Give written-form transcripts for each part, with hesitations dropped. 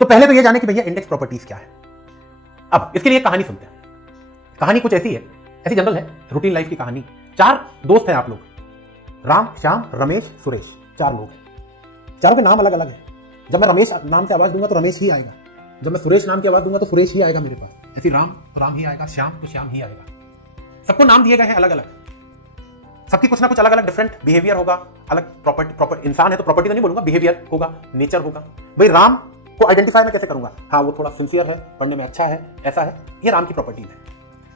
तो पहले तो ये जाने कि भैया इंडेक्स प्रॉपर्टीज क्या है। अब इसके लिए कहानी सुनते हैं। कहानी कुछ ऐसी है, ऐसी जनरल है, रूटीन लाइफ की कहानी। 4 दोस्त हैं आप लोग, राम, श्याम, रमेश, सुरेश, 4 लोग हैं। चारों के नाम अलग अलग है। जब मैं रमेश नाम से आवाज दूंगा तो रमेश ही आएगा, जब मैं सुरेश नाम की आवाज दूंगा तो सुरेश ही आएगा मेरे पास। ऐसी राम तो राम ही आएगा, श्याम तो श्याम ही आएगा। सबको नाम दिए गए हैं अलग अलग, सबकी कुछ ना कुछ अलग अलग डिफरेंट बिहेवियर होगा, अलग प्रॉपर्टी इंसान है तो प्रॉपर्टी तो नहीं बोलूंगा, बिहेवियर होगा, नेचर होगा। भाई राम को आइडेंटिफाई मैं कैसे करूंगा? हाँ, वो थोड़ा सिंसियर है, पढ़ने में अच्छा है, ऐसा है, ये राम की प्रॉपर्टी है।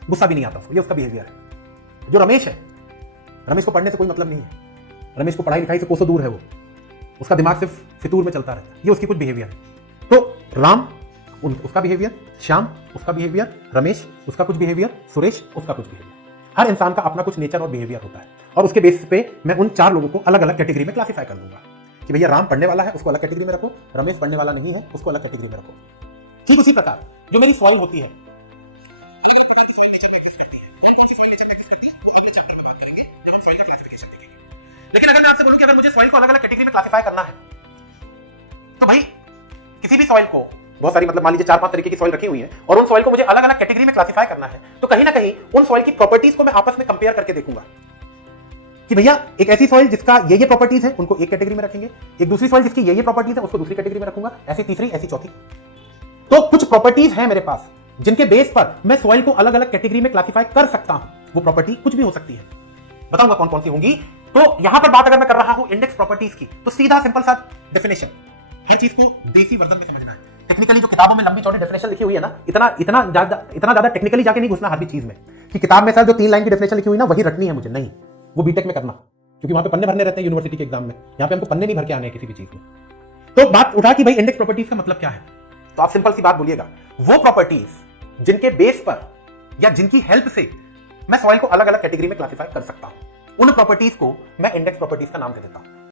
गुस्सा भी नहीं आता उसको, ये उसका बिहेवियर है। जो रमेश है, रमेश को पढ़ने से कोई मतलब नहीं है, रमेश को पढ़ाई लिखाई से कोसों दूर है, वो उसका दिमाग सिर्फ फितूर में चलता रहता है, ये उसकी कुछ बिहेवियर है। तो राम उसका बिहेवियर, श्याम उसका बिहेवियर, रमेश उसका कुछ बिहेवियर, सुरेश उसका कुछ बिहेवियर। हर इंसान का अपना कुछ नेचर और बिहेवियर होता है और उसके बेसिस पे मैं उन 4 लोगों को अलग अलग कैटेगरी में क्लासीफाई कर दूंगा कि भैया राम पढ़ने वाला है, उसको अलग कैटेगरी में रखो, रमेश पढ़ने वाला नहीं है, उसको अलग कैटेगरी में रखो। ठीक उसी प्रकार जो मेरी सॉइल होती है, लेकिन अगर मैं आपसे बोलूं कि अगर मुझे सॉइल को अलग अलग कैटेगरी में क्लासीफाई करना है तो भाई किसी भी सॉइल को, बहुत सारी मतलब मान लीजिए 4-5 तरीके की सॉइल रखी हुई है और उन सॉइल को मुझे अलग अलग कैटेगरी में क्लासीफाई करना है तो कहीं ना कहीं उन सॉइल की प्रॉपर्टीज को मैं आपस में कंपेयर करके देखूंगा कि भैया एक ऐसी सॉइल जिसका ये प्रॉपर्टीज है उनको एक कैटेगरी में रखेंगे, एक दूसरी सॉइल जिसकी ये प्रॉपर्टीज है उसको दूसरी कैटेगरी में रखूंगा, ऐसी तीसरी, ऐसी चौथी। तो कुछ प्रॉपर्टीज हैं मेरे पास जिनके बेस पर मैं सॉइल को अलग अलग कैटेगरी में क्लासीफाई कर सकता हूं। वो प्रॉपर्टी कुछ भी हो सकती है, बताऊंगा कौन कौन सी होंगी। तो यहां पर बात अगर मैं कर रहा हूं इंडेक्स प्रॉपर्टीज की तो सीधा सिंपल सा डेफिनेशन, हर चीज को देसी वर्जन में समझना है। टेक्निकली जो किताबों में लंबी चौड़ी डेफिनेशन लिखी हुई है ना, इतना ज्यादा टेक्निकली जाके नहीं घुसना हर भी चीज में कि किताब में सर जो 3 लाइन की डेफिनेशन लिखी हुई ना वही रटनी है मुझे, नहीं, वो बीटेक में करना, क्योंकि वहां पे पन्ने भरने रहते हैं यूनिवर्सिटी के एग्जाम में, यहाँ पे हमको पन्ने नहीं भर के आने हैं किसी भी चीज में। तो बात उठा कि भाई इंडेक्स प्रॉपर्टीज का मतलब क्या है, तो आप सिंपल सी बात बोलिएगा, वो प्रॉपर्टीज जिनके बेस पर या जिनकी हेल्प से मैं सॉइल को अलग अलग कैटेगरी में क्लासीफाई कर सकता हूं, उन प्रॉपर्टीज को मैं इंडेक्स प्रॉपर्टीज का नाम दे देता हूं।